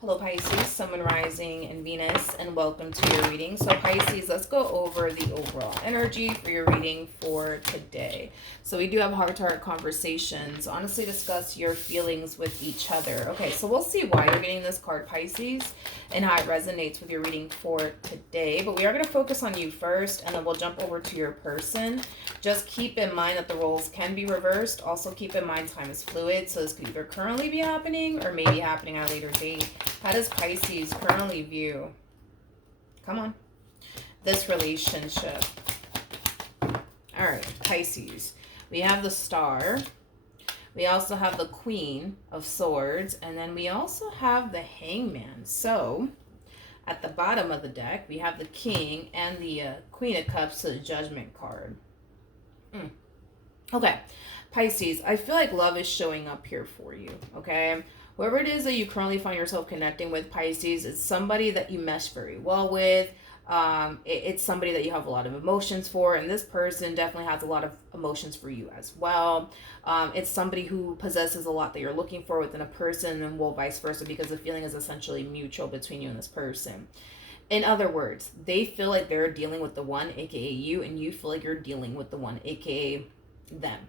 Hello Pisces, Sun, Moon, Rising, and Venus, and welcome to your reading. So Pisces, let's go over the overall energy for your reading for today. So we do have heart-to-heart conversations. Honestly, discuss your feelings with each other. Okay, so we'll see why you're getting this card, Pisces, and how it resonates with your reading for today. But we are going to focus on you first, and then we'll jump over to your person. Just keep in mind that the roles can be reversed. Also keep in mind time is fluid, so this could either currently be happening or maybe happening at a later date. How does Pisces currently view, come on, this relationship? All right, Pisces. We have the Star. We also have the Queen of Swords. And then we also have the Hangman. So, at the bottom of the deck, we have the King and the Queen of Cups to the Judgment card. Okay, Pisces, I feel like love is showing up here for you, okay? Whoever it is that you currently find yourself connecting with, Pisces, it's somebody that you mesh very well with. It's somebody that you have a lot of emotions for, and this person definitely has a lot of emotions for you as well. It's somebody who possesses a lot that you're looking for within a person, and well, vice versa, because the feeling is essentially mutual between you and this person. In other words, they feel like they're dealing with the one, aka you, and you feel like you're dealing with the one, aka them.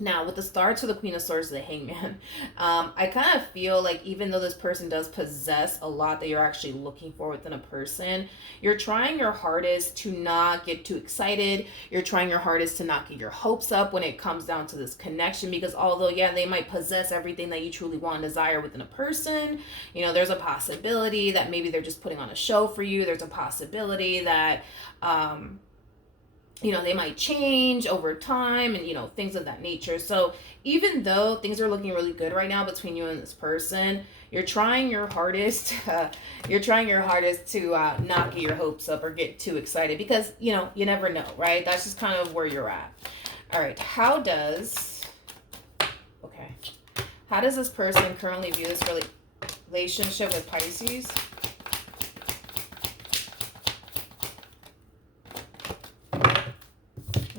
Now, with the Star to the Queen of Swords to the Hangman, I kind of feel like even though this person does possess a lot that you're actually looking for within a person, you're trying your hardest to not get too excited. You're trying your hardest to not get your hopes up when it comes down to this connection, because although, yeah, they might possess everything that you truly want and desire within a person, you know, there's a possibility that maybe they're just putting on a show for you. There's a possibility that, you know, they might change over time and, you know, things of that nature. So even though things are looking really good right now between you and this person, you're trying your hardest to not get your hopes up or get too excited, because, you know, you never know, right? That's just kind of where you're at. All right, how does this person currently view this relationship with Pisces?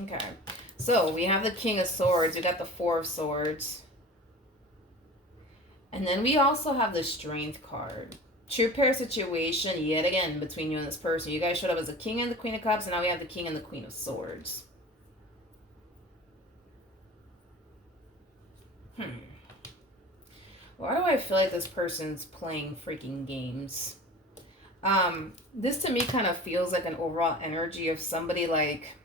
Okay, so we have the King of Swords, we got the Four of Swords, and then we also have the Strength card. True pair situation yet again between you and this person. You guys showed up as the King and the Queen of Cups, and now we have the King and the Queen of Swords. Why do I feel like this person's playing freaking games? This to me kind of feels like an overall energy of somebody like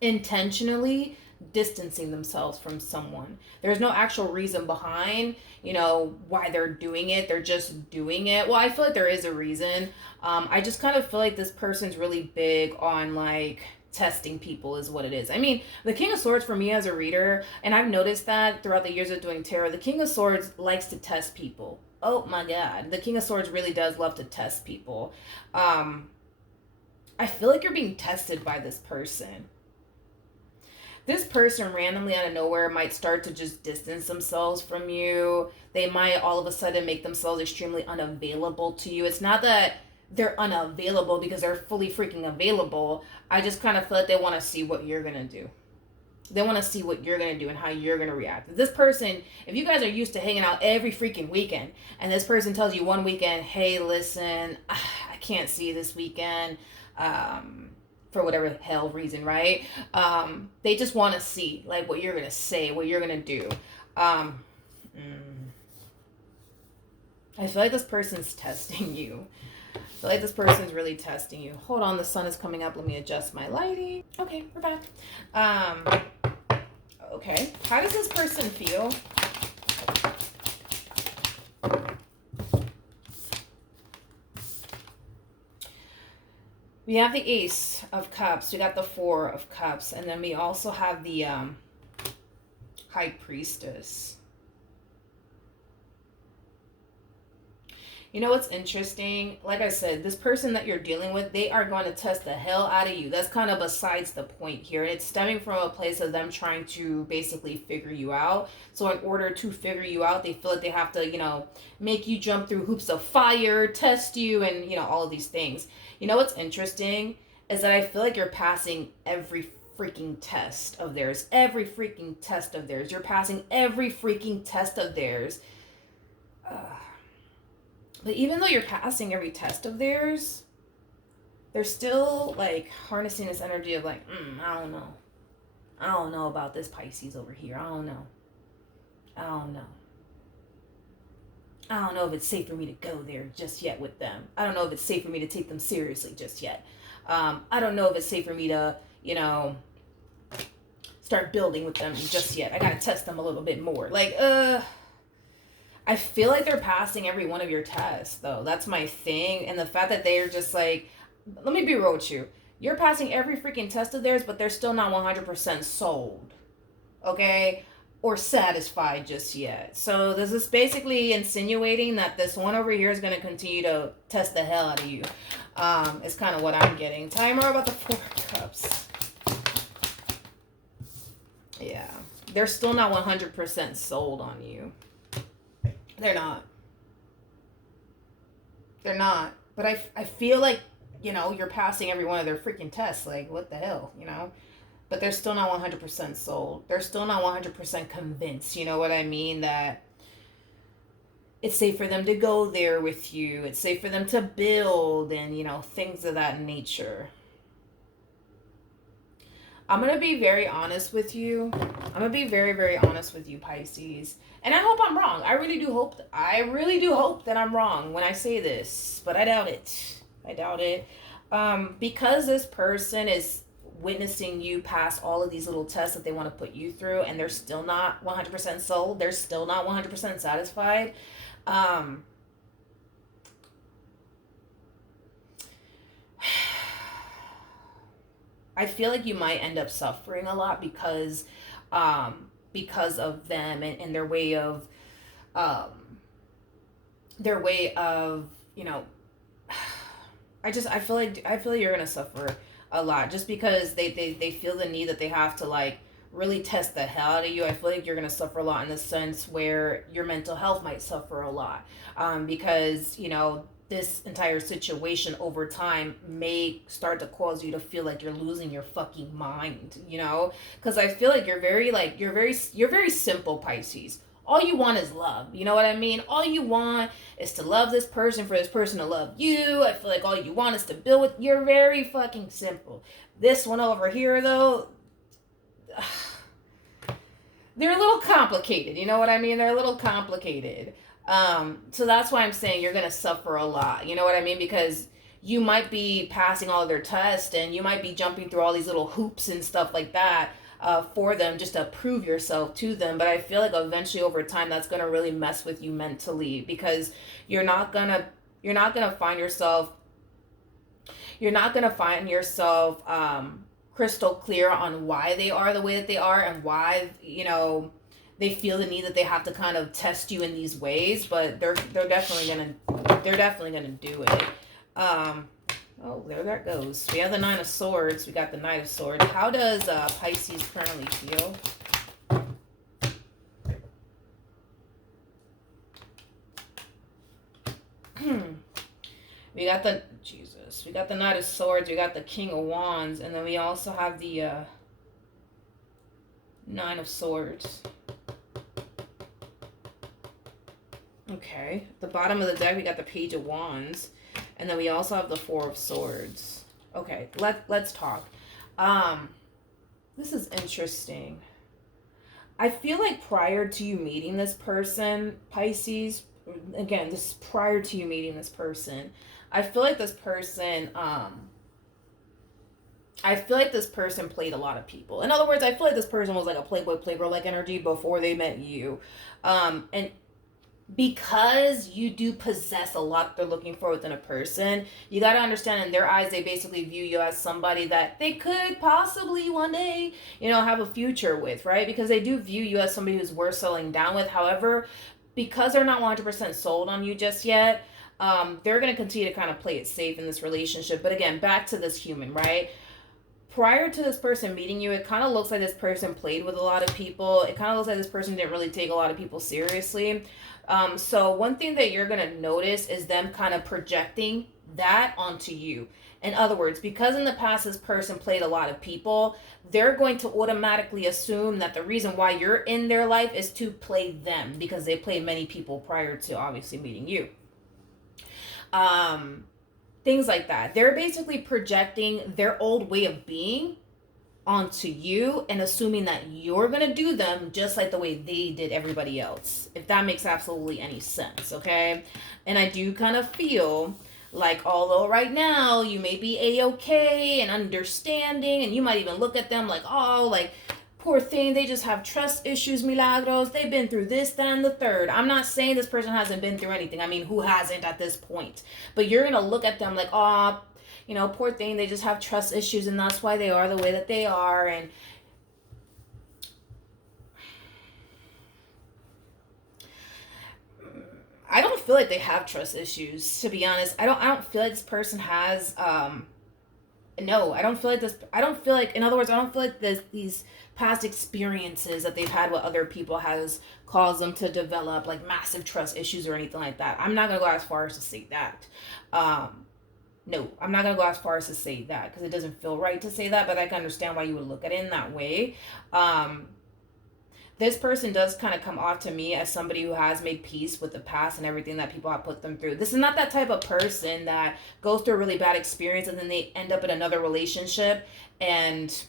intentionally distancing themselves from someone. There's no actual reason behind, you know, why they're doing it. They're just doing it. Well, I feel like there is a reason. I just kind of feel like this person's really big on like testing people is what it is. I mean, the King of Swords for me as a reader, and I've noticed that throughout the years of doing tarot, the King of Swords likes to test people. Oh my God. The King of Swords really does love to test people. I feel like you're being tested by this person. This person randomly out of nowhere might start to just distance themselves from you. They might all of a sudden make themselves extremely unavailable to you. It's not that they're unavailable because they're fully freaking available. I just kind of feel like they want to see what you're going to do. They want to see what you're going to do and how you're going to react. This person, if you guys are used to hanging out every freaking weekend, and this person tells you one weekend, hey, listen, I can't see you this weekend, for whatever the hell reason, right? They just want to see like what you're going to say, what you're going to do. I feel like this person's testing you. I feel like this person's really testing you. Hold on, the sun is coming up. Let me adjust my lighting. Okay, we're back. Okay, how does this person feel? We have the Ace of Cups. We got the Four of Cups. And then we also have the High Priestess. You know what's interesting? Like I said, this person that you're dealing with, they are going to test the hell out of you. That's kind of besides the point here. And it's stemming from a place of them trying to basically figure you out. So in order to figure you out, they feel like they have to, you know, make you jump through hoops of fire, test you, and, you know, all of these things. You know what's interesting is that I feel like you're passing every freaking test of theirs. Every freaking test of theirs. You're passing every freaking test of theirs. But even though you're passing every test of theirs, they're still like harnessing this energy of like, I don't know. I don't know about this Pisces over here. I don't know. I don't know. I don't know if it's safe for me to go there just yet with them. I don't know if it's safe for me to take them seriously just yet. I don't know if it's safe for me to, start building with them just yet. I gotta test them a little bit more. Like, I feel like they're passing every one of your tests, though. That's my thing. And the fact that they're just like, let me be real with you. You're passing every freaking test of theirs, but they're still not 100% sold. Okay? Or satisfied just yet. So this is basically insinuating that this one over here is going to continue to test the hell out of you. It's kind of what I'm getting. Tell me more about the Four of Cups. Yeah. They're still not 100% sold on you. They're not. They're not. But I feel like, you're passing every one of their freaking tests. Like, what the hell, But they're still not 100% sold. They're still not 100% convinced, you know what I mean? That it's safe for them to go there with you. It's safe for them to build and, things of that nature. I'm going to be very honest with you. I'm going to be very, very honest with you, Pisces. And I hope I'm wrong. I really do hope that I'm wrong when I say this. But I doubt it. Because this person is witnessing you pass all of these little tests that they want to put you through, and they're still not 100% sold. They're still not 100% satisfied. I feel like you might end up suffering a lot because of them and their way of I feel like you're gonna suffer a lot just because they feel the need that they have to like really test the hell out of you. I feel like you're gonna suffer a lot in the sense where your mental health might suffer a lot, because this entire situation over time may start to cause you to feel like you're losing your fucking mind, because I feel like you're very simple, Pisces. All you want is love. You know what I mean? All you want is to love this person for this person to love you. I feel like all you want is to build with. You're very fucking simple. This one over here, though, they're a little complicated. You know what I mean? They're a little complicated. So that's why I'm saying you're going to suffer a lot. You know what I mean? Because you might be passing all of their tests and you might be jumping through all these little hoops and stuff like that. For them just to prove yourself to them, but I feel like eventually over time that's gonna really mess with you mentally because you're not gonna find yourself crystal clear on why they are the way that they are and why they feel the need that they have to kind of test you in these ways, but they're definitely gonna do it. Oh, there that goes. We have the Nine of Swords. We got the Knight of Swords. How does Pisces currently feel? We got the Knight of Swords. We got the King of Wands. And then we also have the Nine of Swords. Okay. At the bottom of the deck, we got the Page of Wands. And then we also have the Four of Swords. Okay, let's talk. This is interesting. I feel like prior to you meeting this person, Pisces, again, this is prior to you meeting this person, I feel like this person played a lot of people. In other words, I feel like this person was like a playboy playgirl like energy before they met you. And because you do possess a lot they're looking for within a person, you got to understand in their eyes, they basically view you as somebody that they could possibly one day, have a future with, right? Because they do view you as somebody who's worth settling down with. However, because they're not 100% sold on you just yet, they're going to continue to kind of play it safe in this relationship. But again, back to this human, right? Prior to this person meeting you, it kind of looks like this person played with a lot of people. It kind of looks like this person didn't really take a lot of people seriously. So one thing that you're going to notice is them kind of projecting that onto you. In other words, because in the past this person played a lot of people, they're going to automatically assume that the reason why you're in their life is to play them because they played many people prior to obviously meeting you. Things like that. They're basically projecting their old way of being onto you and assuming that you're going to do them just like the way they did everybody else. If that makes absolutely any sense, okay? And I do kind of feel like, although right now you may be a-okay and understanding, and you might even look at them like, oh, like, poor thing, they just have trust issues, milagros. They've been through this, that, and the third. I'm not saying this person hasn't been through anything. I mean, who hasn't at this point? But you're going to look at them like, oh, you know, poor thing, they just have trust issues, and that's why they are the way that they are. And I don't feel like they have trust issues, to be honest. I don't feel like this person has no, I don't feel like this. I don't feel like, in other words, I don't feel like these past experiences that they've had with other people has caused them to develop like massive trust issues or anything like that. I'm not gonna go as far as to say that. No, I'm not gonna go as far as to say that because it doesn't feel right to say that. But I can understand why you would look at it in that way. This person does kind of come off to me as somebody who has made peace with the past and everything that people have put them through. This is not that type of person that goes through a really bad experience and then they end up in another relationship and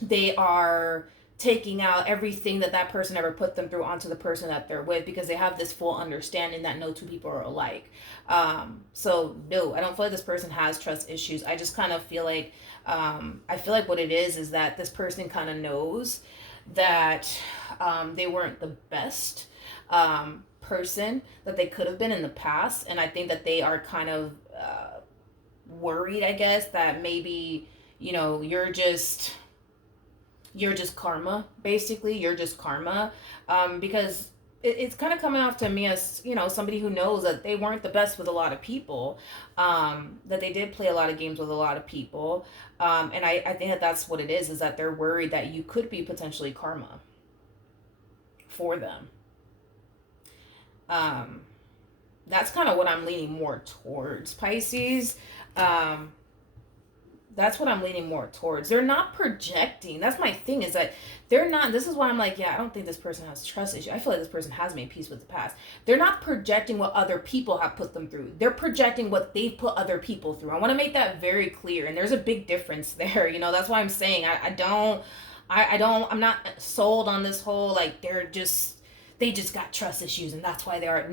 they are taking out everything that that person ever put them through onto the person that they're with, because they have this full understanding that no two people are alike. So no, I don't feel like this person has trust issues. I just kind of feel like, I feel like what it is that this person kind of knows that they weren't the best person that they could have been in the past. And I think that they are kind of worried, I guess, that maybe, you know, you're just karma, basically. You're just karma. Because it's kind of coming off to me as, you know, somebody who knows that they weren't the best with a lot of people, that they did play a lot of games with a lot of people. And I think that that's what it is that they're worried that you could be potentially karma for them. That's kind of what I'm leaning more towards, Pisces. That's what I'm leaning more towards. They're not projecting. That's my thing, is that they're not, this is why I'm like, yeah, I don't think this person has trust issues. I feel like this person has made peace with the past. They're not projecting what other people have put them through. They're projecting what they've put other people through. I want to make that very clear. And there's a big difference there. You know, that's why I'm saying I'm not sold on this whole, like, they just got trust issues and that's why they are.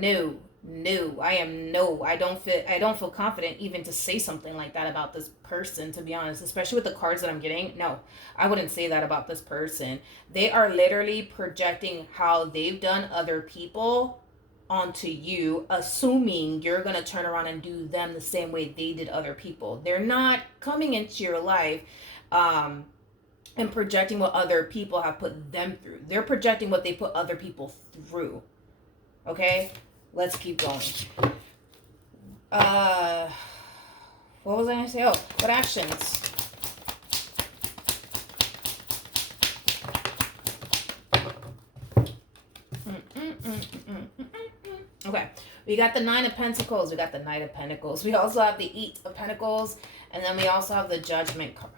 No, I don't feel confident even to say something like that about this person, to be honest, especially with the cards that I'm getting. No, I wouldn't say that about this person. They are literally projecting how they've done other people onto you, assuming you're going to turn around and do them the same way they did other people. They're not coming into your life and projecting what other people have put them through. They're projecting what they put other people through. Okay? Let's keep going. What was I going to say? Oh, what actions? Okay, we got the Nine of Pentacles. We got the Knight of Pentacles. We also have the Eight of Pentacles. And then we also have the Judgment card.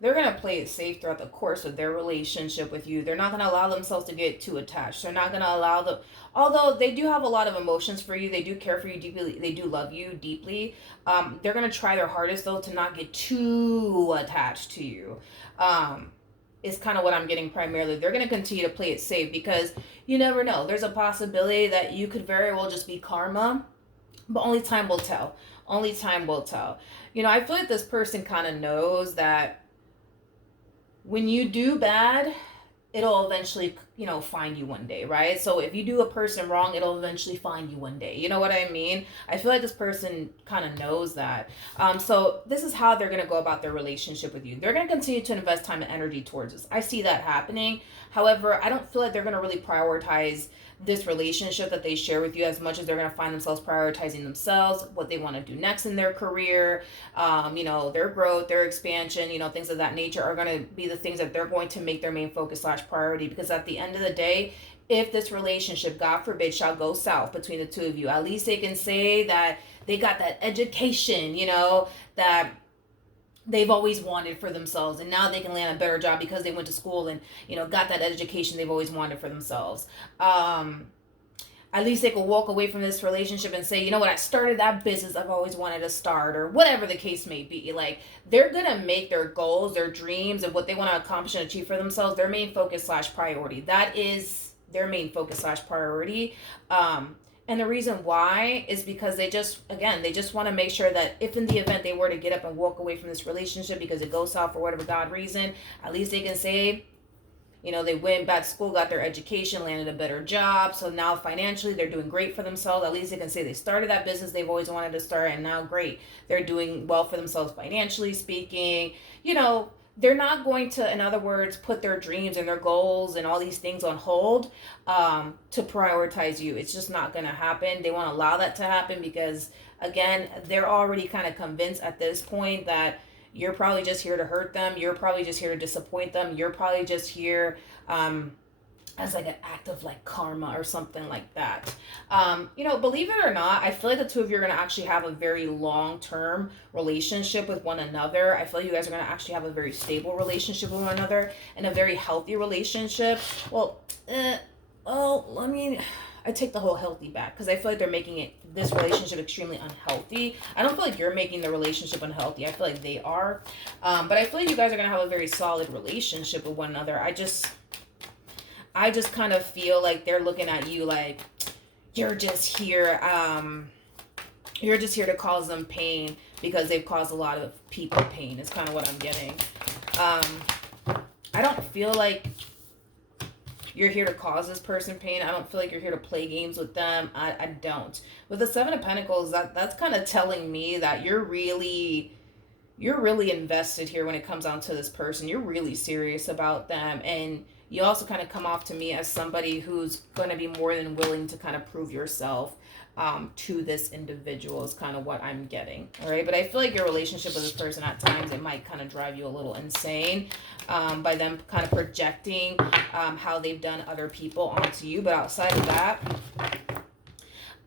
They're going to play it safe throughout the course of their relationship with you. They're not going to allow themselves to get too attached. They're not going to allow them, although they do have a lot of emotions for you. They do care for you deeply. They do love you deeply. They're going to try their hardest, though, to not get too attached to you. Is kind of what I'm getting primarily. They're going to continue to play it safe because you never know. There's a possibility that you could very well just be karma, but only time will tell. Only time will tell. You know, I feel like this person kind of knows that when you do bad, it'll eventually, you know, find you one day, right? So if you do a person wrong, it'll eventually find you one day. You know what I mean? I feel like this person kind of knows that. So this is how they're going to go about their relationship with you. They're going to continue to invest time and energy towards this. I see that happening. However, I don't feel like they're going to really prioritize this relationship that they share with you as much as they're going to find themselves prioritizing themselves, what they want to do next in their career, you know, their growth, their expansion, you know, things of that nature are going to be the things that they're going to make their main focus / priority. Because at the end of the day, if this relationship, God forbid, shall go south between the two of you, at least they can say that they got that education, you know, that they've always wanted for themselves, and now they can land a better job because they went to school and, got that education they've always wanted for themselves. At least they could walk away from this relationship and say, you know what, I started that business I've always wanted to start, or whatever the case may be. Like, they're gonna make their goals, their dreams, and what they want to accomplish and achieve for themselves their main focus slash priority. That is their main focus slash priority. And the reason why is because they just want to make sure that if in the event they were to get up and walk away from this relationship because it goes south for whatever God reason, at least they can say, they went back to school, got their education, landed a better job. So now financially, they're doing great for themselves. At least they can say they started that business they've always wanted to start, and now great. They're doing well for themselves financially speaking. They're not going to, in other words, put their dreams and their goals and all these things on hold to prioritize you. It's just not going to happen. They won't allow that to happen because, again, they're already kind of convinced at this point that you're probably just here to hurt them. You're probably just here to disappoint them. You're probably just here as like an act of like karma or something like that. Believe it or not, I feel like the two of you are going to actually have a very long-term relationship with one another. I feel like you guys are going to actually have a very stable relationship with one another and a very healthy relationship. I take the whole healthy back because I feel like they're making this relationship extremely unhealthy. I don't feel like you're making the relationship unhealthy. I feel like they are. But I feel like you guys are going to have a very solid relationship with one another. I just kind of feel like they're looking at you like you're just here to cause them pain because they've caused a lot of people pain. Is kind of what I'm getting. I don't feel like you're here to cause this person pain. I don't feel like you're here to play games with them. I don't. With the Seven of Pentacles, that's kind of telling me that you're really invested here when it comes down to this person. You're really serious about them, and you also kind of come off to me as somebody who's going to be more than willing to kind of prove yourself to this individual is kind of what I'm getting. All right. But I feel like your relationship with this person at times, it might kind of drive you a little insane by them kind of projecting how they've done other people onto you. But outside of that,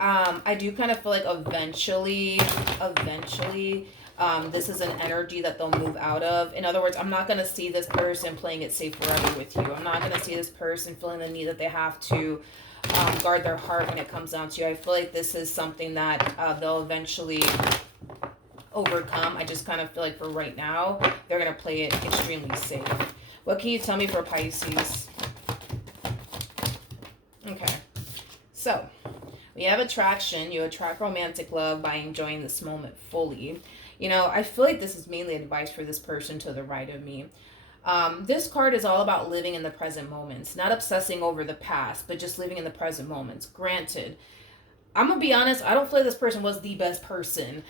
I do kind of feel like eventually, this is an energy that they'll move out of. In other words, I'm not going to see this person playing it safe forever with you. I'm not going to see this person feeling the need that they have to guard their heart when it comes down to you. I feel like this is something that they'll eventually overcome. I just kind of feel like for right now, they're going to play it extremely safe. What can you tell me for Pisces? Okay. So, we have attraction. You attract romantic love by enjoying this moment fully. I feel like this is mainly advice for this person to the right of me. This card is all about living in the present moments, not obsessing over the past, but just living in the present moments. Granted, I'm going to be honest, I don't feel like this person was the best person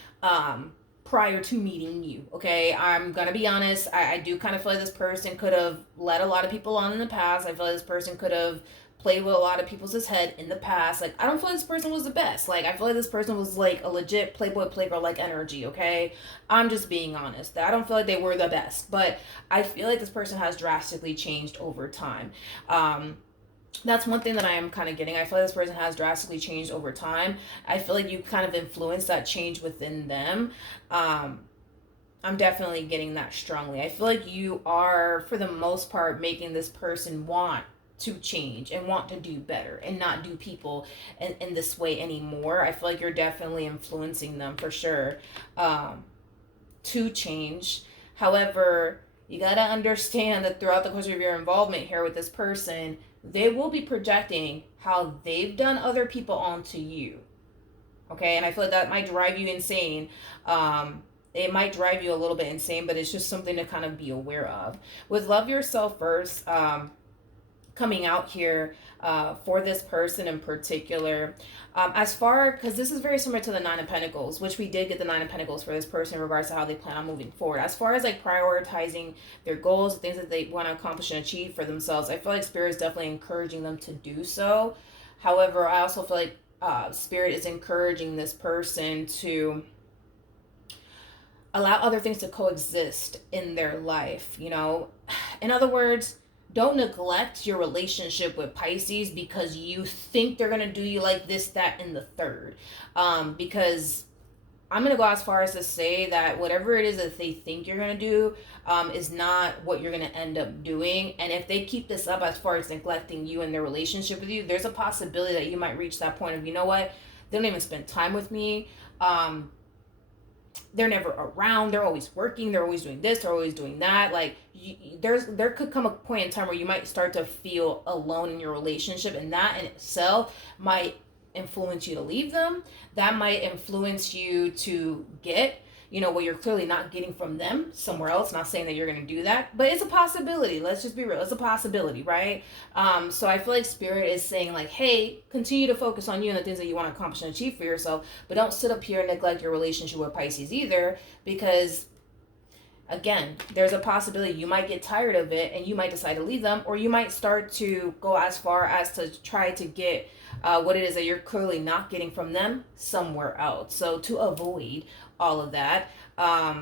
prior to meeting you, okay? I'm going to be honest, I do kind of feel like this person could have let a lot of people on in the past. I feel like this person could have played with a lot of people's head in the past. Like, I don't feel like this person was the best. Like, I feel like this person was like a legit playboy playgirl like energy, okay? I'm just being honest. I don't feel like they were the best, but I feel like this person has drastically changed over time. That's one thing that I am kind of getting. I feel like this person has drastically changed over time. I feel like you kind of influenced that change within them. I'm definitely getting that strongly. I feel like you are, for the most part, making this person want to change and want to do better and not do people in this way anymore. I feel like you're definitely influencing them for sure to change. However, you got to understand that throughout the course of your involvement here with this person, they will be projecting how they've done other people onto you. Okay, and I feel like that might drive you insane. It might drive you a little bit insane, but it's just something to kind of be aware of. With Love Yourself First, coming out here for this person in particular, because this is very similar to the Nine of Pentacles, which we did get the Nine of Pentacles for this person in regards to how they plan on moving forward. As far as like prioritizing their goals, the things that they want to accomplish and achieve for themselves, I feel like Spirit is definitely encouraging them to do so. However, I also feel like Spirit is encouraging this person to allow other things to coexist in their life. In other words, don't neglect your relationship with Pisces because you think they're going to do you like this, that, and the third. Because I'm going to go as far as to say that whatever it is that they think you're going to do is not what you're going to end up doing. And if they keep this up as far as neglecting you and their relationship with you, there's a possibility that you might reach that point of, you know what, they don't even spend time with me. They're never around. They're always working. They're always doing this. They're always doing that. Like, there could come a point in time where you might start to feel alone in your relationship, and that in itself might influence you to leave them. That might influence you to get, what you're clearly not getting from them somewhere else. Not saying that you're going to do that, but it's a possibility. Let's just be real. It's a possibility, right? So I feel like Spirit is saying, like, hey, continue to focus on you and the things that you want to accomplish and achieve for yourself, but don't sit up here and neglect your relationship with Pisces either, because again, there's a possibility you might get tired of it and you might decide to leave them, or you might start to go as far as to try to get what it is that you're clearly not getting from them somewhere else. So to avoid all of that,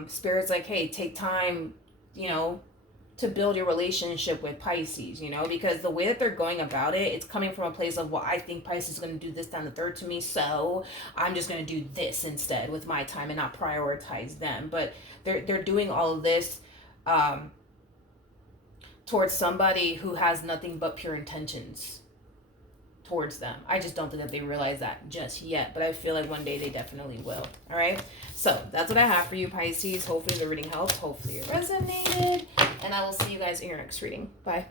Spirit's like, hey, take time, to build your relationship with Pisces, because the way that they're going about it, it's coming from a place of, well, I think Pisces is going to do this down the third to me, so I'm just going to do this instead with my time and not prioritize them. But they're doing all of this towards somebody who has nothing but pure intentions towards them. I just don't think that they realize that just yet, but I feel like one day they definitely will. All right, so that's what I have for you, Pisces. Hopefully the reading helped, hopefully it resonated, and I will see you guys in your next reading. Bye.